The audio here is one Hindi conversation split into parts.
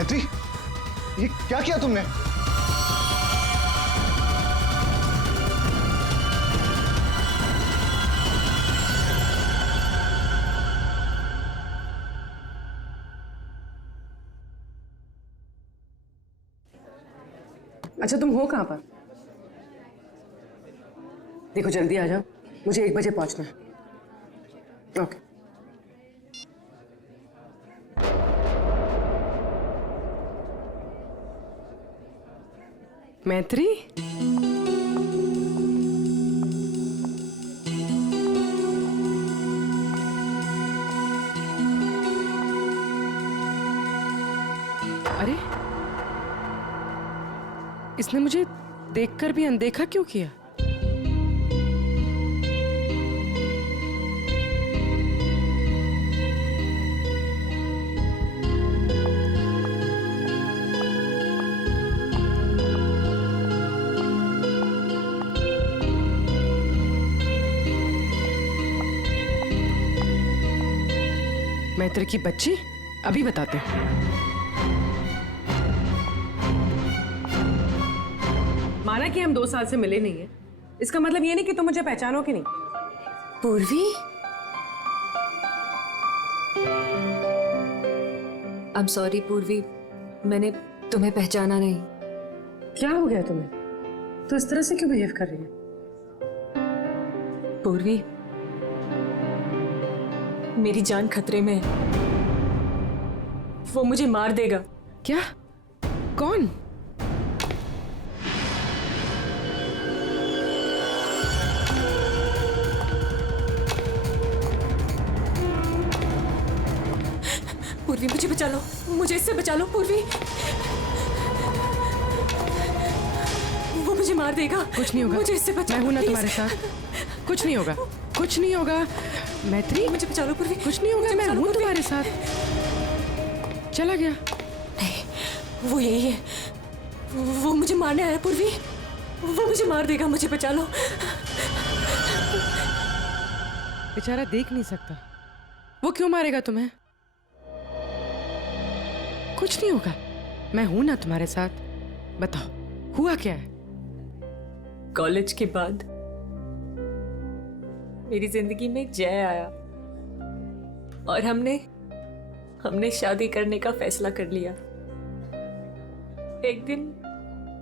मैत्री, ये क्या किया तुमने? अच्छा, तुम हो कहाँ पर? देखो जल्दी आ जाओ, मुझे 1 बजे पहुंचना है। ओके। मैत्री, अरे इसने मुझे देखकर भी अनदेखा क्यों किया? मैत्री की बच्ची, अभी बताते हैं। माना कि हम 2 साल से मिले नहीं है, इसका मतलब ये नहीं कि तुम मुझे पहचानो कि नहीं। पूर्वी, आई एम सॉरी पूर्वी, मैंने तुम्हें पहचाना नहीं। क्या हो गया तुम्हें? तो इस तरह से क्यों बिहेव कर रही है? पूर्वी, मेरी जान खतरे में है। वो मुझे मार देगा। क्या? कौन? पूर्वी, मुझे बचा लो, मुझे इससे बचा लो पूर्वी। वो मुझे मार देगा। कुछ नहीं होगा, मुझे इससे बचा मैं हूं ना please। तुम्हारे साथ। कुछ नहीं होगा, कुछ नहीं होगा। मैत्री, मुझे बचा लो पूर्वी। कुछ नहीं होगा, मैं हूं तुम्हारे साथ। चला गया। नहीं, वो यही है। वो मुझे मारने आया पूर्वी। वो मुझे मार देगा, मुझे बचा लो। बेचारा देख नहीं सकता, वो क्यों मारेगा तुम्हें? कुछ नहीं होगा, मैं हूं ना तुम्हारे साथ। बताओ हुआ क्या है? कॉलेज के बाद मेरी जिंदगी में जय आया और हमने शादी करने का फैसला कर लिया। एक दिन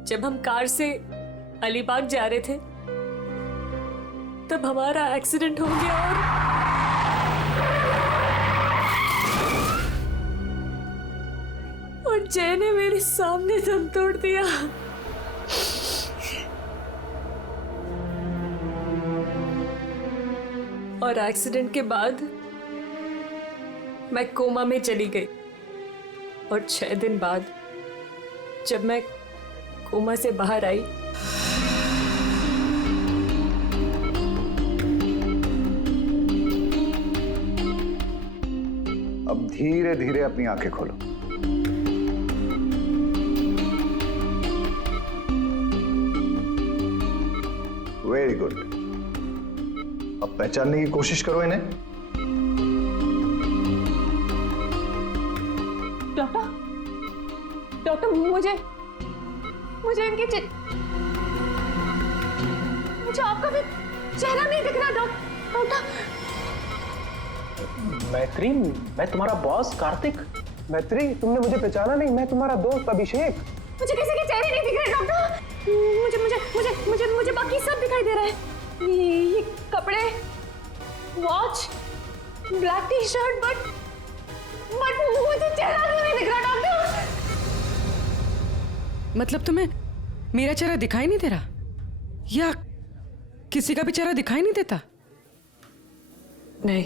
जब हम कार से अलीबाग जा रहे थे, तब हमारा एक्सीडेंट हो गया और जय ने मेरे सामने दम तोड़ दिया। और एक्सीडेंट के बाद मैं कोमा में चली गई और 6 दिन बाद जब मैं कोमा से बाहर आई, अब धीरे धीरे अपनी आंखें खोलो। Very good. अब पहचानने की कोशिश करो इन्हें। डॉक्टर मुझे इनके मुझे आपका भी चेहरा नहीं दिख रहा डॉक्टर। मैत्री, मैं तुम्हारा बॉस कार्तिक। मैत्री, तुमने मुझे पहचाना नहीं? मैं तुम्हारा दोस्त अभिषेक। मुझे किसी के चेहरे नहीं दिख रहे डॉक्टर। मुझे मुझे मुझे मुझे मुझे बाकी सब दिखाई दे रहा है। ये कपड़े, watch, black T shirt, but मुझे चेहरा क्यों नहीं दिख रहा डॉक्टर? मतलब तुम्हें मेरा चेहरा दिखाई नहीं दे रहा, या किसी का भी चेहरा दिखाई नहीं देता? नहीं,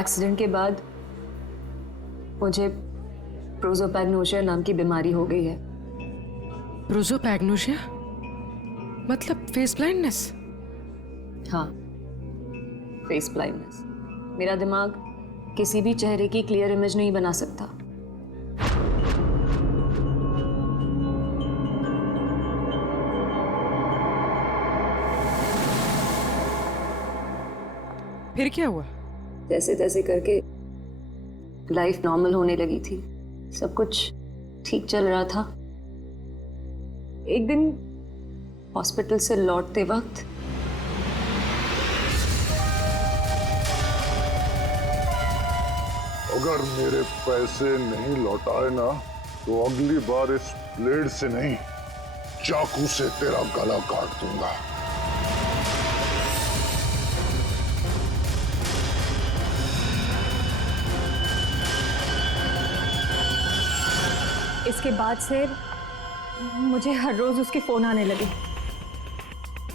एक्सीडेंट के बाद मुझे प्रोसोपैग्नोसिया नाम की बीमारी हो गई है। प्रोसोपैग्नोसिया मतलब फेस ब्लाइंडनेस? हाँ, फेस ब्लाइंडनेस। मेरा दिमाग किसी भी चेहरे की क्लियर इमेज नहीं बना सकता। फिर क्या हुआ? जैसे तैसे करके लाइफ नॉर्मल होने लगी थी, सब कुछ ठीक चल रहा था। एक दिन हॉस्पिटल से लौटते वक्त अगर मेरे पैसे नहीं लौटाए ना तो अगली बार इस ब्लेड से नहीं, चाकू से तेरा गला काट दूंगा। इसके बाद से मुझे हर रोज उसके फोन आने लगे।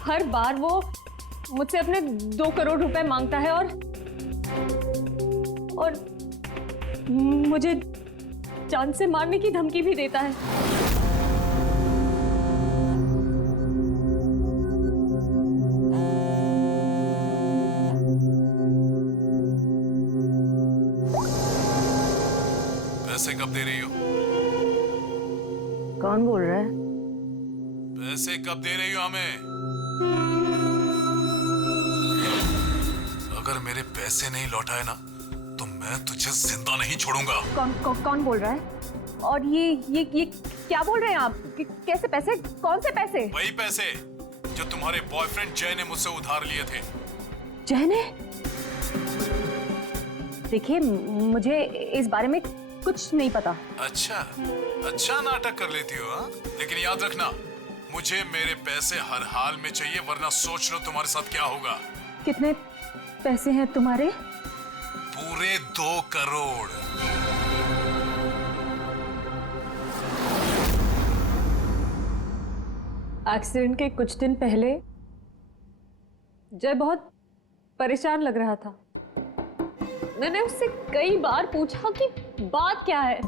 हर बार वो मुझसे अपने 2 करोड़ रुपए मांगता है और मुझे जान से मारने की धमकी भी देता है। पैसे कब दे रही हो? कौन बोल रहा है? पैसे कब दे रही हो हमें? अगर मेरे पैसे नहीं लौटाए ना तो मैं तुझे जिंदा नहीं छोड़ूंगा। कौन बोल रहा है? और ये क्या बोल रहे हैं आप? कैसे पैसे? कौन से पैसे? वही पैसे जो तुम्हारे बॉयफ्रेंड जय ने मुझसे उधार लिए थे। जय ने? देखिए, मुझे इस बारे में कुछ नहीं पता। अच्छा नाटक कर लेती हो हाँ? लेकिन याद रखना, मुझे मेरे पैसे हर हाल में चाहिए, वरना सोच लो तुम्हारे साथ क्या होगा। कितने पैसे हैं तुम्हारे? पूरे 2 करोड़। एक्सीडेंट के कुछ दिन पहले जय बहुत परेशान लग रहा था। मैंने उससे कई बार पूछा कि बात क्या है,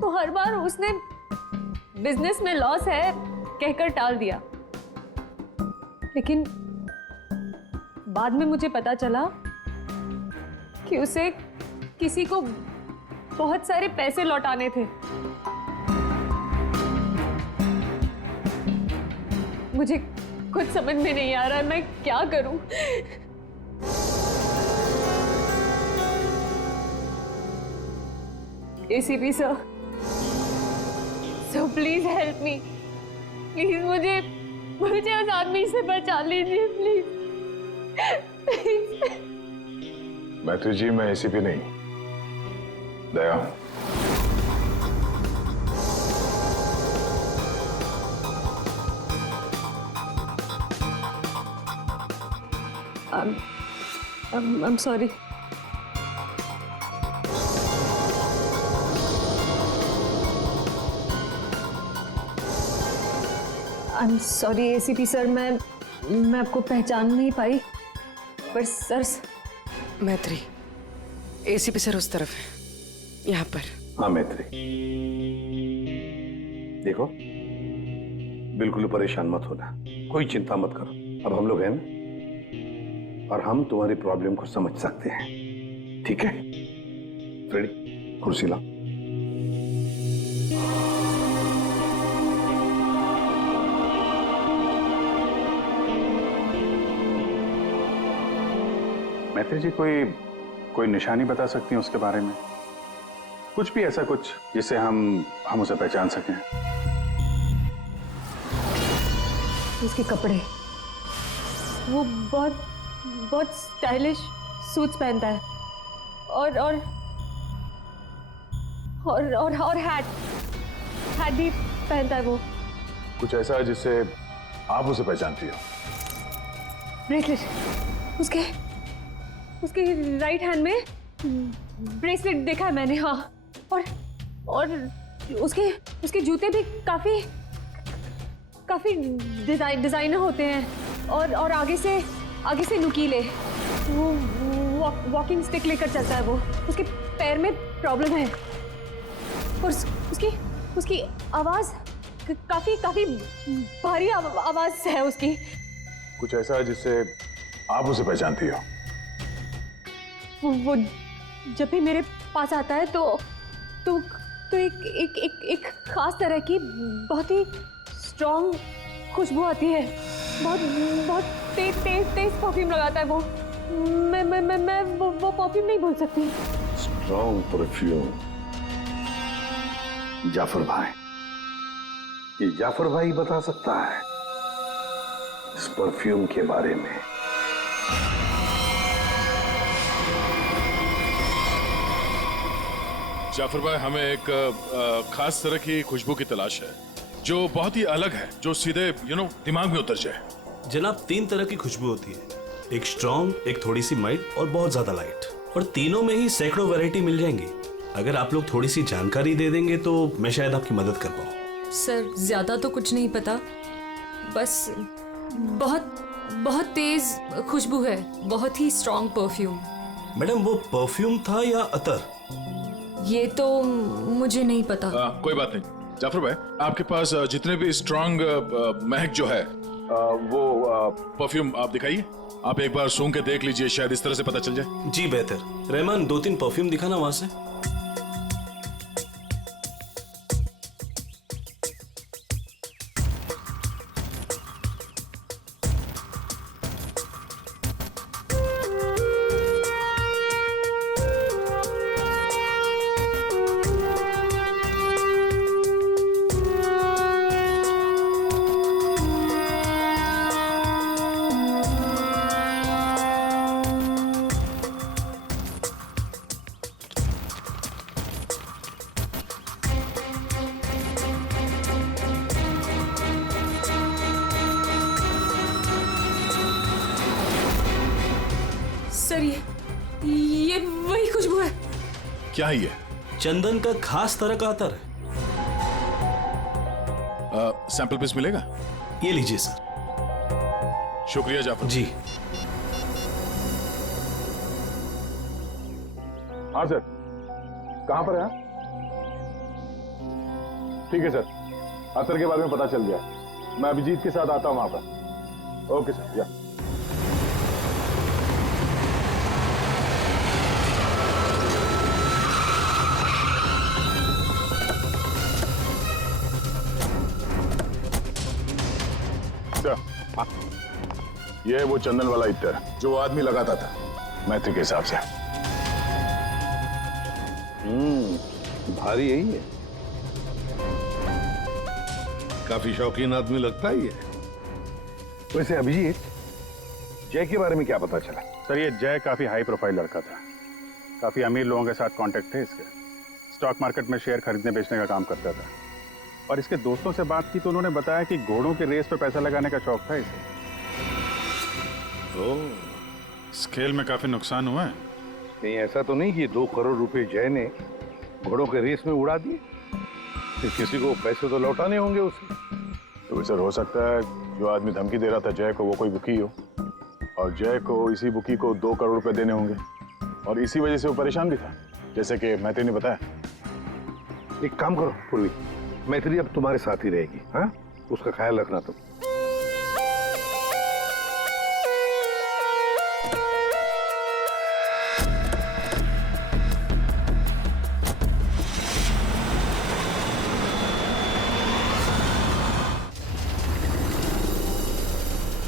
तो हर बार उसने बिजनेस में लॉस है कहकर टाल दिया। लेकिन बाद में मुझे पता चला कि उसे किसी को बहुत सारे पैसे लौटाने थे। मुझे कुछ समझ में नहीं आ रहा है, मैं क्या करूं? ACP sir, so please help me, please मुझे उस आदमी से बचा लीजिए प्लीज। मैत्री जी, मैं एसीपी नहीं, दया हूं। I'm sorry. I'm sorry ACP sir, मैं आपको पहचान नहीं पाई, पर सर। मैत्री, एसीपी सर उस तरफ है, यहाँ पर। हाँ मैत्री, देखो बिल्कुल परेशान मत होना, कोई चिंता मत करो। अब हम लोग हैं ना, और हम तुम्हारी प्रॉब्लम को समझ सकते हैं, ठीक है? रेडी? कुर्सी लाओ। मैत्री जी, कोई निशानी बता सकती हैं उसके बारे में? कुछ भी ऐसा कुछ जिससे हम उसे पहचान सकें। उसके कपड़े, वो बहुत स्टाइलिश सूट्स पहनता है और हैट भी पहनता है वो। कुछ ऐसा है जिससे आप उसे पहचानती हो? ब्रेसलेट, उसके राइट हैंड में ब्रेसलेट देखा है मैंने। हाँ, और उसके जूते भी काफी डिजाइनर होते हैं और आगे से नुकीले। वो वॉकिंग स्टिक लेकर चलता है वो। उसके पैर में प्रॉब्लम है और उसकी आवाज काफी भारी आवाज है उसकी। कुछ ऐसा है जिससे आप उसे पहचानती हो? वो जब भी मेरे पास आता है तो एक खास तरह की बहुत ही स्ट्रॉन्ग खुशबू आती है। बहुत तेज परफ्यूम लगाता है वो। मैं वो परफ्यूम नहीं भूल सकती। Strong perfume. जाफर भाई, ये जाफर भाई बता सकता है इस परफ्यूम के बारे में। जाफर भाई, हमें एक खास तरह की खुशबू की तलाश है जो बहुत ही अलग है, जो सीधे दिमाग में उतर जाए। जनाब, 3 तरह की खुशबू होती है, एक स्ट्रॉन्ग, एक थोड़ी सी माइल्ड और बहुत ज्यादा लाइट। और तीनों में ही सैकड़ों वैरायटी मिल जाएंगी। अगर आप लोग थोड़ी सी जानकारी दे देंगे तो मैं शायद आपकी मदद कर पाऊँ। सर ज्यादा तो कुछ नहीं पता, बस बहुत बहुत तेज खुशबू है, बहुत ही स्ट्रॉन्ग परफ्यूम। मैडम, वो परफ्यूम था या अतर? ये तो मुझे नहीं पता। कोई बात नहीं जाफर भाई, आपके पास जितने भी स्ट्रॉन्ग महक जो है वो परफ्यूम आप दिखाइए। आप एक बार सूंघ के देख लीजिए, शायद इस तरह से पता चल जाए। जी बेहतर। रहमान, 2-3 परफ्यूम दिखाना वहां से। सर ये वही खुशबू है। क्या है ये? चंदन का खास तरह का अतर है। सैंपल पीस मिलेगा? ये लीजिए सर। शुक्रिया जाफर जी। हाँ सर, कहाँ पर है? ठीक है सर, अतर के बारे में पता चल गया। मैं अभिजीत के साथ आता हूँ वहां पर। ओके सर, या ये है वो चंदन वाला इत्र जो वो आदमी लगाता था मैत्री के हिसाब से। भारी यही है, काफी शौकीन आदमी लगता है ये। वैसे अभिजीत, जय के बारे में क्या पता चला? सर, ये जय काफी हाई प्रोफाइल लड़का था। काफी अमीर लोगों के साथ कांटेक्ट थे इसके। स्टॉक मार्केट में शेयर खरीदने बेचने का काम करता था। और इसके दोस्तों से बात की तो उन्होंने बताया कि घोड़ों के रेस पे पैसा लगाने का शौक था इसे। इस खेल में काफी नुकसान हुआ है। नहीं, ऐसा तो नहीं कि 2 करोड़ रुपए जय ने घोड़ों के रेस में उड़ा दिए। फिर किसी को पैसे तो लौटाने होंगे उसे। तो सर, हो सकता है जो आदमी धमकी दे रहा था जय को वो कोई बुकी हो, और जय को इसी बुकी को 2 करोड़ रुपए देने होंगे, और इसी वजह से वो परेशान भी था, जैसे कि मैत्री ने बताया। एक काम करो पूर्वी, मैत्री अब तुम्हारे साथ ही रहेगी। हाँ, उसका ख्याल रखना तुम।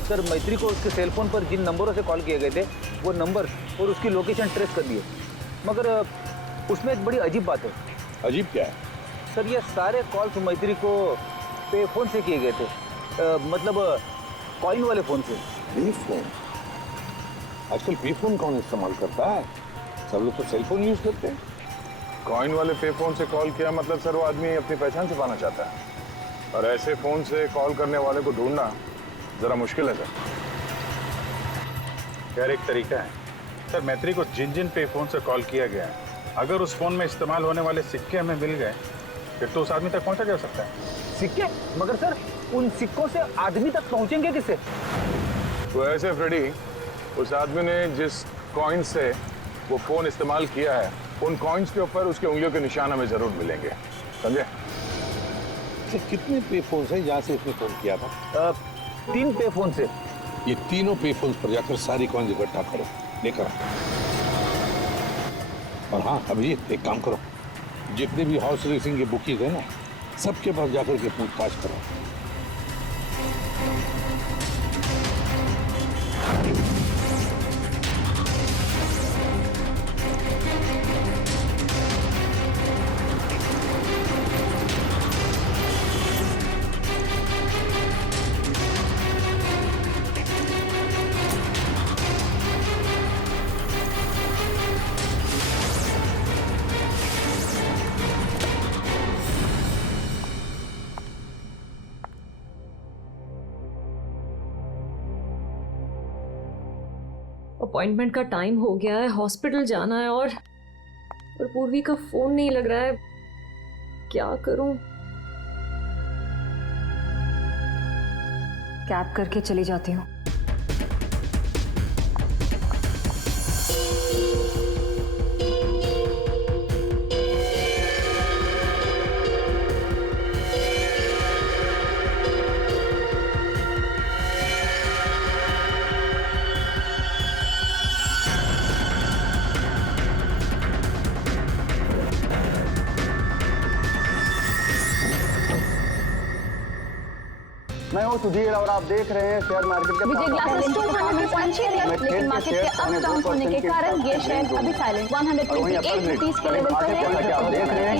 सर, मैत्री को उसके सेल फोन पर जिन नंबरों से कॉल किए गए थे वो नंबर और उसकी लोकेशन ट्रेस कर दिए, मगर उसमें एक बड़ी अजीब बात है। अजीब क्या है? सर, ये सारे कॉल्स मैत्री को पे फोन से किए गए थे, मतलब कॉइन वाले फोन से। पे फोन? आजकल पे फोन कौन इस्तेमाल करता है? सब लोग तो सेल फोन यूज करते हैं। कॉइन वाले पे फोन से कॉल किया मतलब सर वो आदमी अपनी पहचान छुपाना चाहता है, और ऐसे फोन से कॉल करने वाले को ढूंढना जरा मुश्किल है सर। यार, एक तरीका है सर, मैत्री को जिन जिन पे फोन से कॉल किया गया है, अगर उस फोन में इस्तेमाल होने वाले सिक्के हमें मिल गए फिर तो उस आदमी तक पहुंचा जा सकता है। सिक्के? मगर सर, उन सिक्कों से आदमी तक पहुंचेंगे किससे? तो ऐसे फ्रेडी, उस आदमी ने जिस कॉइन से वो फोन इस्तेमाल किया है, उन कॉइन्स के ऊपर उसके उंगलियों के निशान हमें जरूर मिलेंगे, समझे? कितने पे फोन है जहाँ से इसने फोन किया था? 3 पे फोन से। ये तीनों पे फोन पर जाकर सारी कॉइन इकट्ठा करो, लेकर आओ। और हाँ अभी एक काम करो, जितने भी हॉर्स रेसिंग के बुकीज है ना, सबके पास जाकर के पूछताछ करो। अपॉइंटमेंट का टाइम हो गया है, हॉस्पिटल जाना है और पूर्वी का फोन नहीं लग रहा है। क्या करूं? कैब करके चली जाती हूँ। मैं हूँ सुधीर और आप देख रहे हैं शेयर मार्केट के विजय ग्लासेस 200 लेकिन मार्केट के अप डाउन होने के कारण ये शेयर अभी साइलेंट 128 रुपीस के लेवल पर है।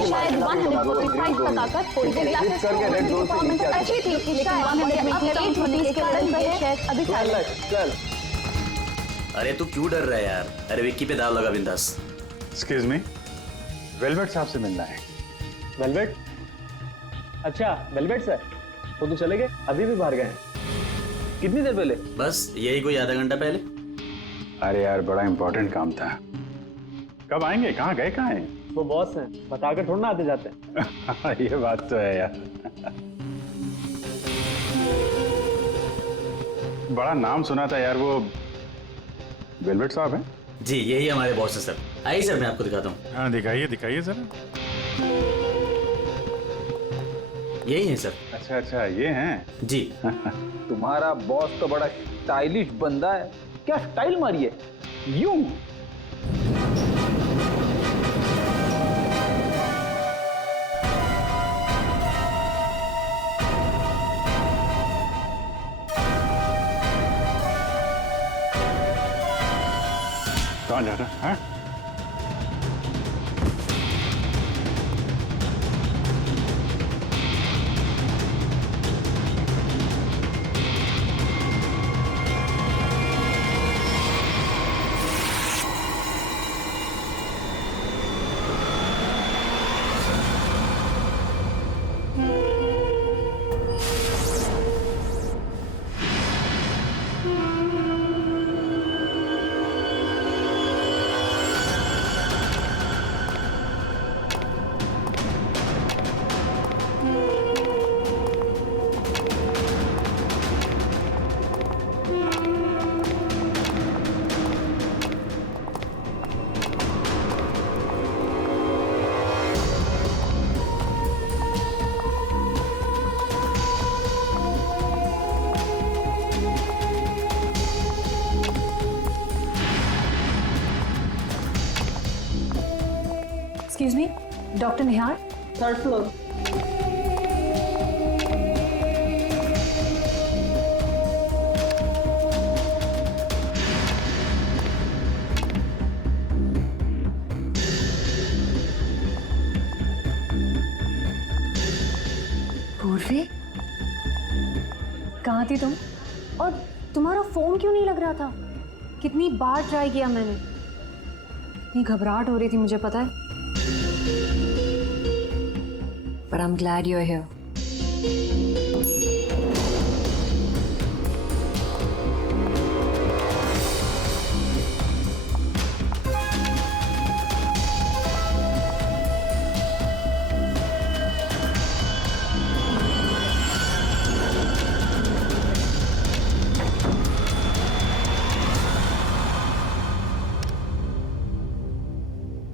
शायद 145 तक आकर विजय ग्लासेस की परफॉर्मेंस अच्छी थी, लेकिन 128 रुपीस के लेवल पर ये शेयर अभी साइलेंट। अरे तू क्यों डर रहा है यार? अरे विक्की पे दाव लगा बिंदास। एक्सक्यूज मी, वेलवेट साहब से मिलना है। वेलवेट? अच्छा वेलवेट सर, वो तो चले गए, अभी भी बाहर गए हैं। कितनी देर पहले? बस यही कोई आधा घंटा पहले। अरे यार बड़ा इंपॉर्टेंट काम था। कब आएंगे? कहाँ गए? कहाँ हैं? वो बॉस हैं, बताकर थोड़ा ना आते जाते हैं। ये बात तो है यार। बड़ा नाम सुना था यार, वो वेलवेट साहब हैं? जी यही हमारे बॉस है सर। आइए सर मैं आपको दिखाता हूँ। हाँ दिखाइए दिखाइए सर। यही है सर। अच्छा अच्छा ये हैं? जी। तुम्हारा बॉस तो बड़ा स्टाइलिश बंदा है। क्या स्टाइल मारी है? यूं कहाँ जा रहा है? Excuse me, doctor Nihar. Third floor. Purvi, कहाँ थी तुम? और तुम्हारा फोन क्यों नहीं लग रहा था? कितनी बार ट्राई किया मैंने। इतनी घबराहट हो रही थी, मुझे पता है। But I'm glad you're here.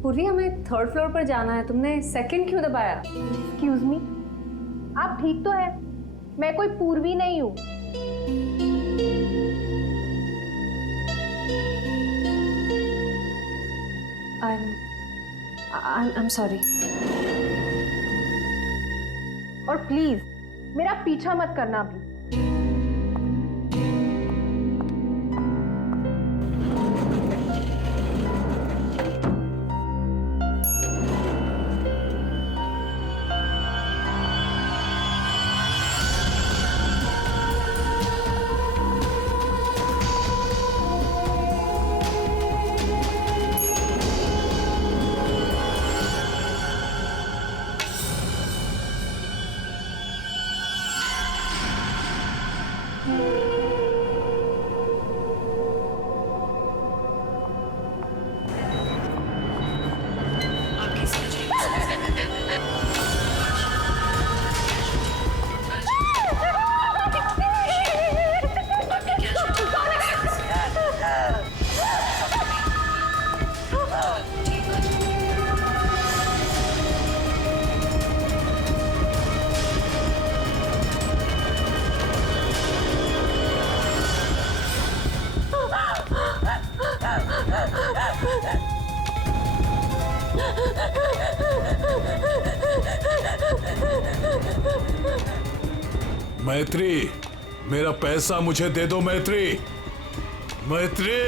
पूर्वी हमें थर्ड फ्लोर पर जाना है, तुमने सेकंड क्यों दबाया? एक्सक्यूज मी, आप ठीक तो है? मैं कोई पूर्वी नहीं हूँ। I'm sorry. और प्लीज मेरा पीछा मत करना भी। मैत्री, मेरा पैसा मुझे दे दो मैत्री। मैत्री,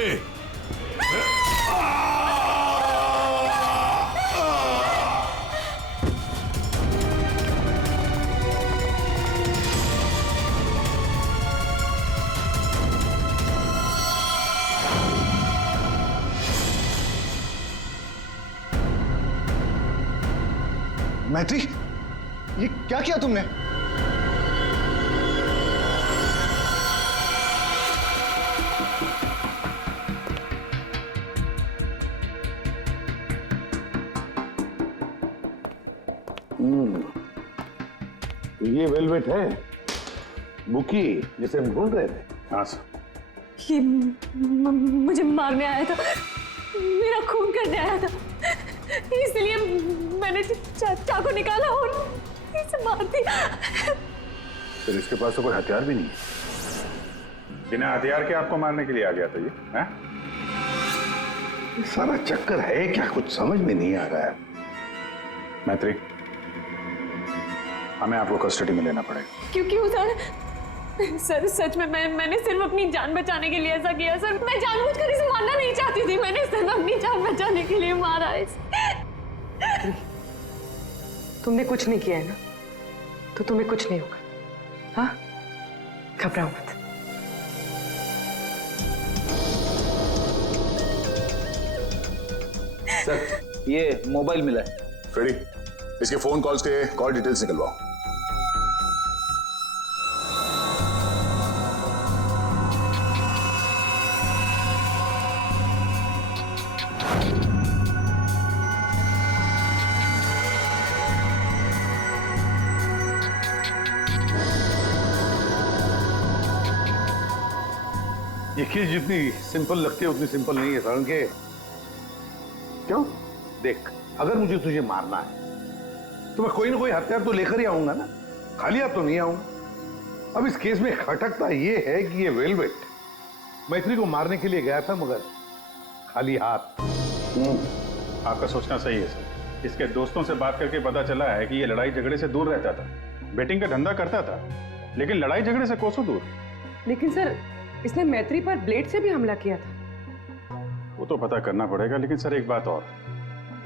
मैत्री, ये क्या किया तुमने? ये वेलवेट है, बुकी जिसे हम ढूंढ रहे थे। हाँ सर। ये मुझे मारने आया था, मेरा खून करने आया था, इसलिए मैंने चाकू निकाला और इसे मार दिया। फिर इसके पास तो कोई हथियार भी नहीं है। बिना हथियार के आपको मारने के लिए आ गया था ये, हैं? ये सारा चक्कर है क्या, कुछ समझ में नहीं आ रहा है। मैत्री, हमें आपको कस्टडी में लेना पड़ेगा। क्यों सर? सच में मैंने सिर्फ अपनी जान बचाने के लिए ऐसा किया सर। मैं जानबूझकर इसे मारना नहीं चाहती थी, मैंने सिर्फ अपनी जान बचाने के लिए मारा इसे। तुमने कुछ नहीं किया है ना, तो तुम्हें कुछ नहीं होगा। हाँ, घबराओ मत। सर, ये मोबाइल मिला है। फ्रेडी, इसके फोन कॉल्स के कॉल डिटेल्स निकलवाओ। ये चीज जितनी सिंपल लगती है उतनी सिंपल नहीं है सारण के। क्यों? देख, अगर मुझे तुझे मारना है तो मैं कोई ना कोई हथियार तो लेकर ही आऊंगा ना, खाली हाथ तो नहीं आऊंगा। अब इस केस में खटकता ये है कि ये वेलवेट मैत्री को मारने के लिए गया था मगर खाली हाथ। आपका सोचना सही है सर। इसके दोस्तों से बात करके पता चला है कि ये लड़ाई झगड़े से दूर रहता था, बेटिंग का धंधा करता था, लेकिन लड़ाई झगड़े से कोसों दूर। लेकिन सर, इसने मैत्री पर ब्लेड से भी हमला किया था। वो तो पता करना पड़ेगा। लेकिन सर एक बात और,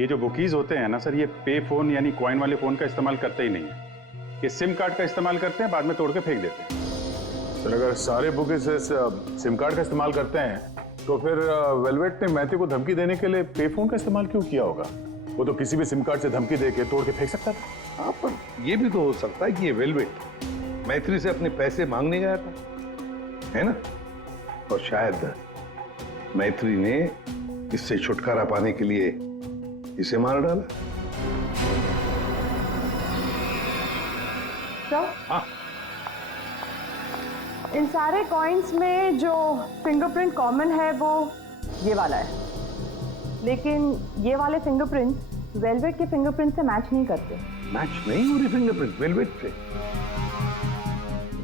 ये जो बुकीज होते हैं ना सर, ये पे फोन यानी कॉइन वाले फोन का इस्तेमाल करते ही नहीं है। ये सिम कार्ड का इस्तेमाल करते हैं, बाद में तोड़ के फेंक देते हैं। सर, अगर सारे बुकीज सिम कार्ड का इस्तेमाल करते हैं तो फिर वेलवेट ने मैत्री को धमकी देने के लिए पे फोन का इस्तेमाल क्यों किया होगा? वो तो किसी भी सिम कार्ड से धमकी देके तोड़ के फेंक सकता था। हाँ, पर ये भी तो हो सकता है कि ये वेलवेट मैत्री से अपने पैसे मांगने गया था, है ना? और शायद मैत्री ने इससे छुटकारा पाने के लिए इसे मार डाला। तो हाँ, इन सारे कॉइन्स में जो फिंगरप्रिंट कॉमन है वो ये वाला है, लेकिन ये वाले फिंगरप्रिंट वेलवेट के फिंगरप्रिंट से मैच नहीं करते। मैच नहीं हो रही फिंगरप्रिंट वेलवेट से?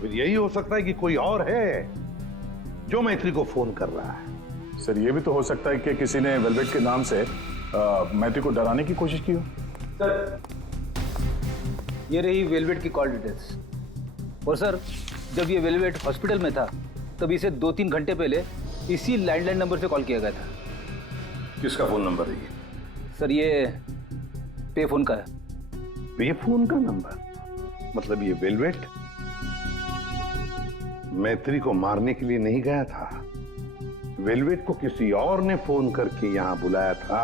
फिर यही हो सकता है कि कोई और है जो मैत्री को फोन कर रहा है। सर, ये भी तो हो सकता है कि किसी ने वेलवेट के नाम से मैत्री को डराने की कोशिश की हो। सर, ये रही वेलवेट की कॉल डिटेल्स। और सर, जब ये वेलवेट हॉस्पिटल में था तब इसे 2-3 घंटे पहले इसी लैंडलाइन नंबर से कॉल किया गया था। किसका फोन नंबर है ये? सर, ये पे फोन का है। पे फोन का नंबर? मतलब ये वेलवेट मैत्री को मारने के लिए नहीं गया था, वेलवेट को किसी और ने फोन करके यहां बुलाया था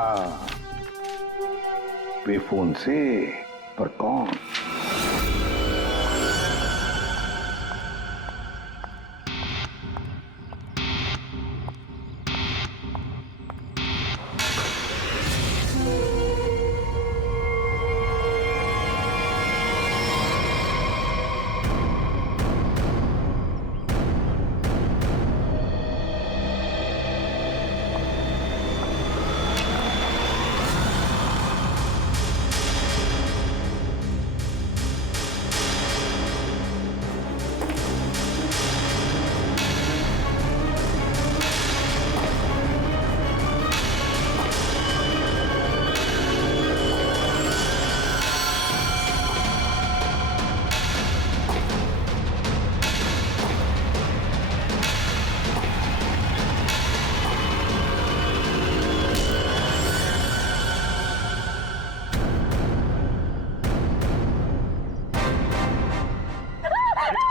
पे फोन से। पर कौन?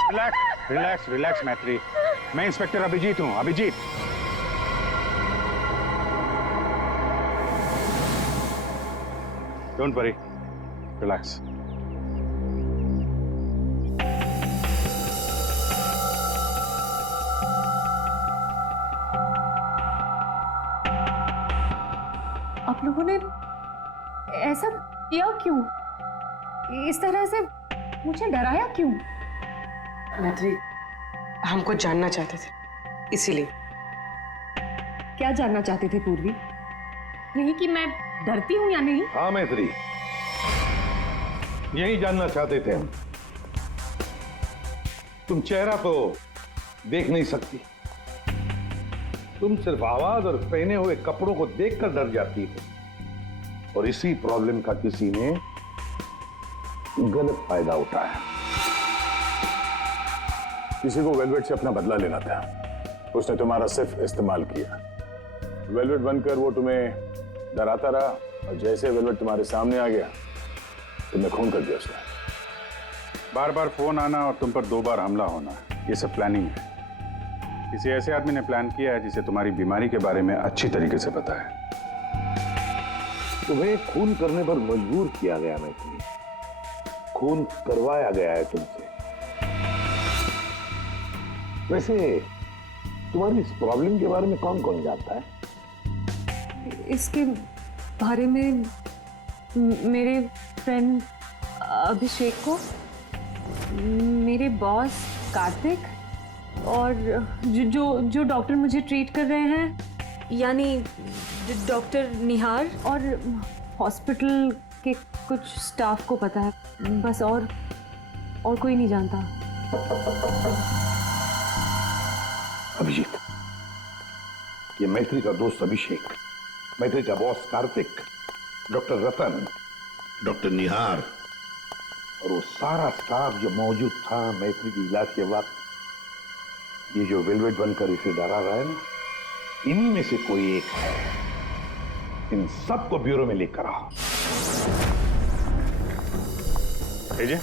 रिलैक्स रिलैक्स रिलैक्स मैत्री, मैं इंस्पेक्टर अभिजीत हूँ, अभिजीत। Don't worry, relax. आप लोगों ने ऐसा किया क्यों? इस तरह से मुझे डराया क्यों? मैत्री, हम कुछ जानना चाहते थे, इसीलिए। क्या जानना चाहते थे पूर्वी? यही कि मैं डरती हूं या नहीं? हाँ मैत्री, यही जानना चाहते थे हम। तुम चेहरा तो देख नहीं सकती, तुम सिर्फ आवाज और पहने हुए कपड़ों को देखकर डर जाती हो, और इसी प्रॉब्लम का किसी ने गलत फायदा उठाया। किसी को वेलवेट से अपना बदला लेना था, उसने तुम्हारा सिर्फ इस्तेमाल किया। वेलवेट बनकर वो तुम्हें डराता रहा, और जैसे वेलवेट तुम्हारे सामने आ गया तुमने खून कर दिया उसका। बार बार फोन आना और तुम पर 2 बार हमला होना, ये सब प्लानिंग है। किसी ऐसे आदमी ने प्लान किया है जिसे तुम्हारी बीमारी के बारे में अच्छी तरीके से पता है। तुम्हें खून करने पर मजबूर किया गया मैत्री, खून करवाया गया है तुमसे। वैसे तुम्हारी इस प्रॉब्लम के बारे में कौन कौन जानता है? इसके बारे में मेरे फ्रेंड अभिषेक को, मेरे बॉस कार्तिक, और जो डॉक्टर मुझे ट्रीट कर रहे हैं यानी डॉक्टर निहार, और हॉस्पिटल के कुछ स्टाफ को पता है, बस। और कोई नहीं जानता। अभिजीत, ये मैत्री का दोस्त अभिषेक, मैत्री का बॉस कार्तिक, डॉक्टर रतन, डॉक्टर निहार और वो सारा स्टाफ जो मौजूद था मैत्री के इलाज के वक्त, ये जो वेलवेट बनकर इसे डरा रहा है ना, इन्हीं में से कोई एक है। इन सबको ब्यूरो में लेकर आओ। लीजिए,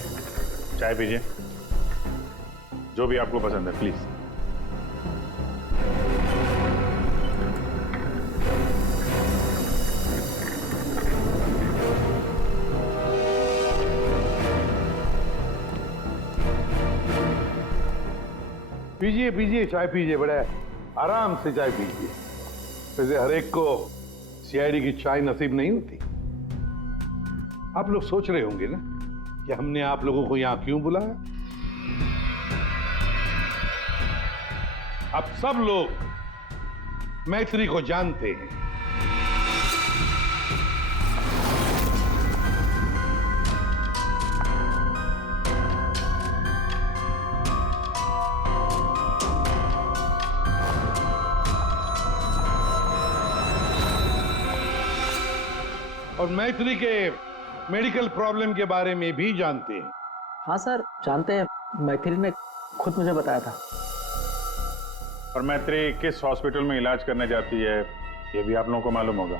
चाय पीजिए, जो भी आपको पसंद है, प्लीज। पीजिए पीजिए, चाय पीजिए, बड़े आराम से चाय पीजिए। वैसे हर एक को सीआईडी की चाय नसीब नहीं होती। आप लोग सोच रहे होंगे ना कि हमने आप लोगों को यहां क्यों बुलाया। अब सब लोग मैत्री को जानते हैं। और मैत्री के मेडिकल प्रॉब्लम के बारे में भी जानते हैं। हाँ सर, जानते हैं, मैत्री ने खुद मुझे बताया था। और मैत्री किस हॉस्पिटल में इलाज करने जाती है ये भी आप लोगों को मालूम होगा।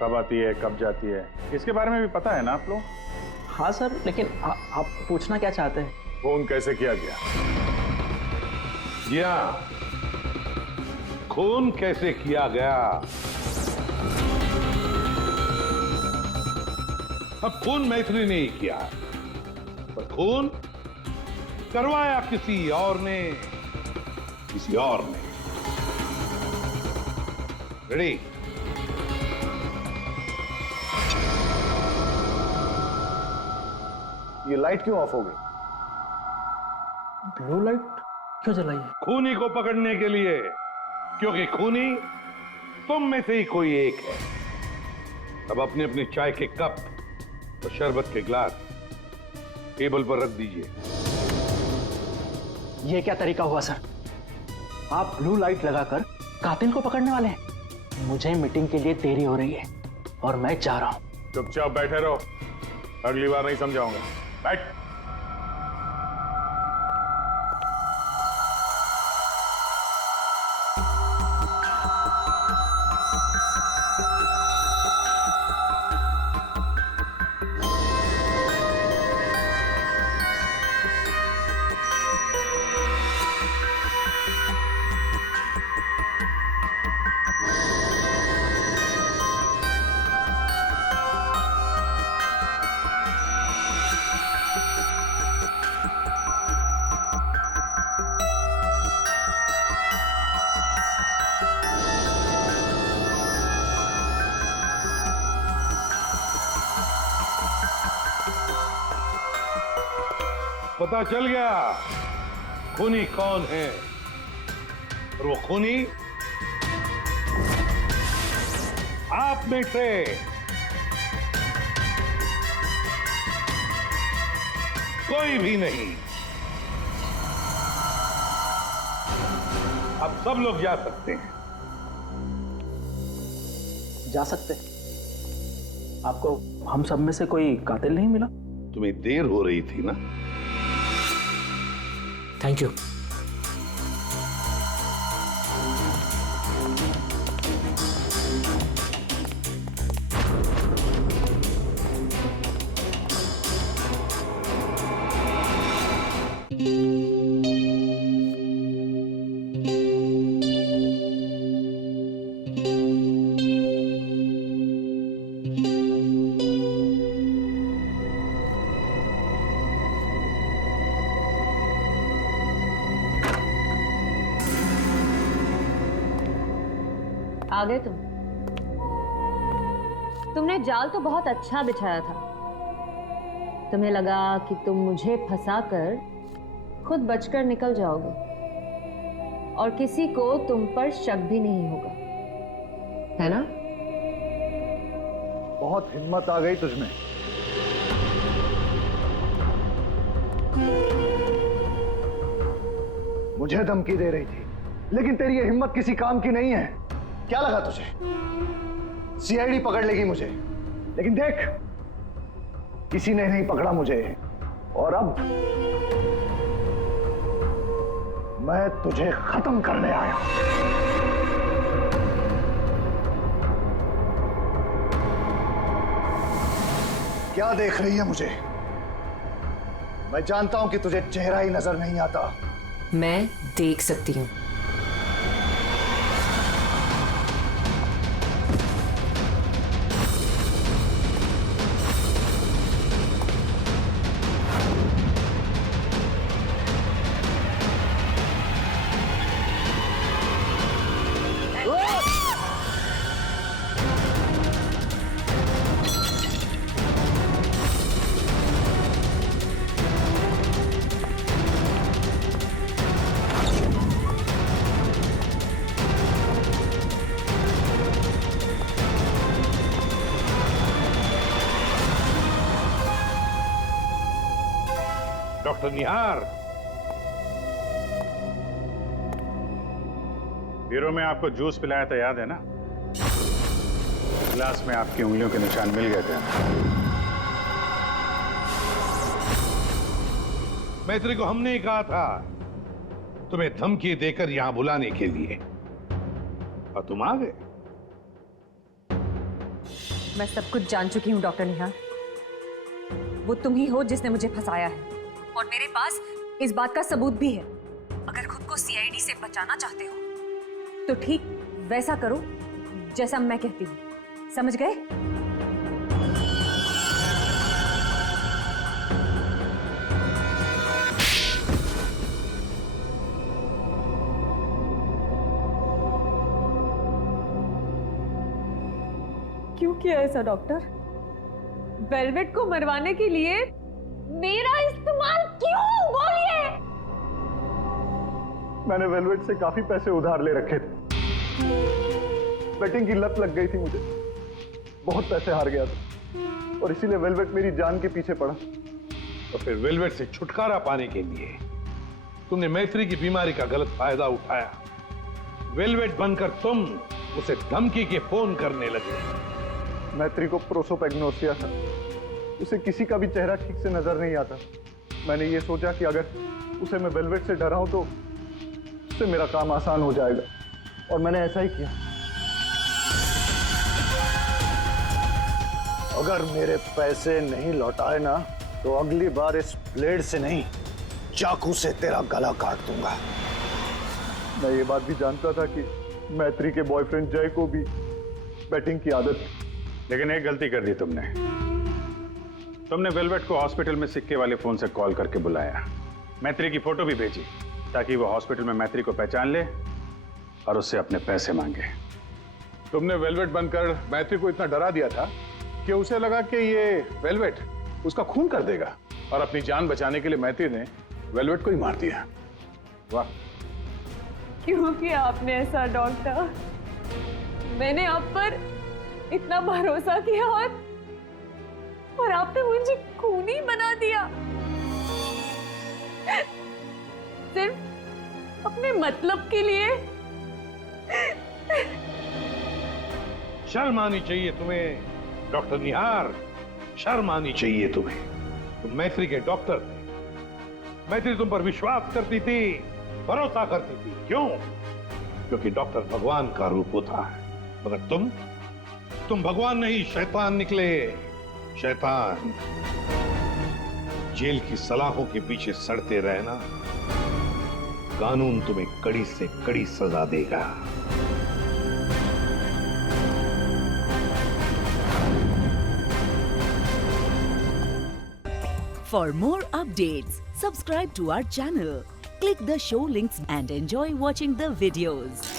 कब आती है, कब जाती है, इसके बारे में भी पता है ना आप लोग? हाँ सर, लेकिन आप पूछना क्या चाहते हैं? फोन कैसे किया गया? जी हाँ, खून कैसे किया गया। अब खून मैत्री ने ही किया, पर खून करवाया किसी और ने, किसी और ने। रेडी? ये लाइट क्यों ऑफ हो गई? ब्लू लाइट क्यों जलाई है? खूनी को पकड़ने के लिए, क्योंकि खूनी तुम में से ही कोई एक है। अब अपने अपने चाय के कप और शरबत के ग्लास टेबल पर रख दीजिए। ये क्या तरीका हुआ सर? आप ब्लू लाइट लगाकर कातिल को पकड़ने वाले हैं? मुझे मीटिंग के लिए देरी हो रही है और मैं जा रहा हूं। चुपचाप बैठे रहो, अगली बार नहीं समझाऊंगा। बैठ। पता चल गया खूनी कौन है, और वो खूनी आप में से कोई भी नहीं। अब सब लोग जा सकते हैं। जा सकते? आपको हम सब में से कोई कातिल नहीं मिला? तुम्हें देर हो रही थी ना? Thank you. आ गए तुमने जाल तो बहुत अच्छा बिछाया था। तुम्हें लगा कि तुम मुझे फंसाकर खुद बचकर निकल जाओगे और किसी को तुम पर शक भी नहीं होगा, है ना? बहुत हिम्मत आ गई तुझमें। मुझे धमकी दे रही थी, लेकिन तेरी ये हिम्मत किसी काम की नहीं है। क्या लगा तुझे सीआईडी पकड़ लेगी मुझे? लेकिन देख, किसी ने नहीं पकड़ा मुझे, और अब मैं तुझे खत्म करने आया हूं। क्या देख रही है मुझे? मैं जानता हूं कि तुझे चेहरा ही नजर नहीं आता। मैं देख सकती हूँ। डॉक्टर निहार, ब्यूरो में आपको जूस पिलाया था, याद है ना? गिलास में आपकी उंगलियों के निशान मिल गए थे। मैत्री को हमने ही कहा था तुम्हें धमकी देकर यहां बुलाने के लिए, और तुम आ गए। मैं सब कुछ जान चुकी हूँ डॉक्टर निहार। वो तुम ही हो जिसने मुझे फंसाया है, और मेरे पास इस बात का सबूत भी है। अगर खुद को सीआईडी से बचाना चाहते हो तो ठीक वैसा करो जैसा मैं कहती हूँ, समझ गए? क्यों किया ऐसा डॉक्टर? वेलवेट को मरवाने के लिए मेरा इस्तेमाल क्यों? बोलिए। मैंने वेलवेट से काफी पैसे उधार ले रखे थे। बेटिंग की लत लग गई थी मुझे, बहुत पैसे हार गया था, और इसीलिए वेलवेट मेरी जान के पीछे पड़ा। तो फिर वेलवेट से छुटकारा पाने के लिए तुमने मैत्री की बीमारी का गलत फायदा उठाया। वेलवेट बनकर तुम उसे धमकी के फोन करने लगे। मैत्री को प्रोसोपेग्नोसिया था, उसे किसी का भी चेहरा ठीक से नजर नहीं आता। मैंने ये सोचा कि अगर उसे मैं वेलवेट से डराऊं तो उससे मेरा काम आसान हो जाएगा, और मैंने ऐसा ही किया। अगर मेरे पैसे नहीं लौटाए ना, तो अगली बार इस ब्लेड से नहीं, चाकू से तेरा गला काट दूंगा। मैं ये बात भी जानता था कि मैत्री के बॉयफ्रेंड जय को भी बैटिंग की आदत थी। लेकिन एक गलती कर दी तुमने वेलवेट को हॉस्पिटल में सिक्के वाले फोन से कॉल करके बुलाया, मैत्री की फोटो भी भेजी ताकि वो हॉस्पिटल में मैत्री को पहचान ले और उससे अपने पैसे मांगे। तुमने वेलवेट बनकर मैत्री को इतना डरा दिया था कि उसे लगा कि ये वेलवेट उसका खून कर देगा। और अपनी जान बचाने के लिए मैत्री ने वेलवेट को ही मार दिया। वाह। क्यों किया आपने ऐसा डॉक्टर? मैंने आप पर इतना भरोसा किया और आपने मुझे खूनी बना दिया, सिर्फ अपने मतलब के लिए। शर्म आनी चाहिए तुम्हें डॉक्टर निहार, शर्म आनी चाहिए तुम्हें। तुम मैत्री के डॉक्टर थे, मैत्री तुम पर विश्वास करती थी, भरोसा करती थी। क्यों? क्योंकि डॉक्टर भगवान का रूप होता है, मगर तुम भगवान नहीं शैतान निकले। शैतान। जेल की सलाखों के पीछे सड़ते रहना, कानून तुम्हें कड़ी से कड़ी सजा देगा। For more updates, subscribe to our channel, click the show links and enjoy watching the videos.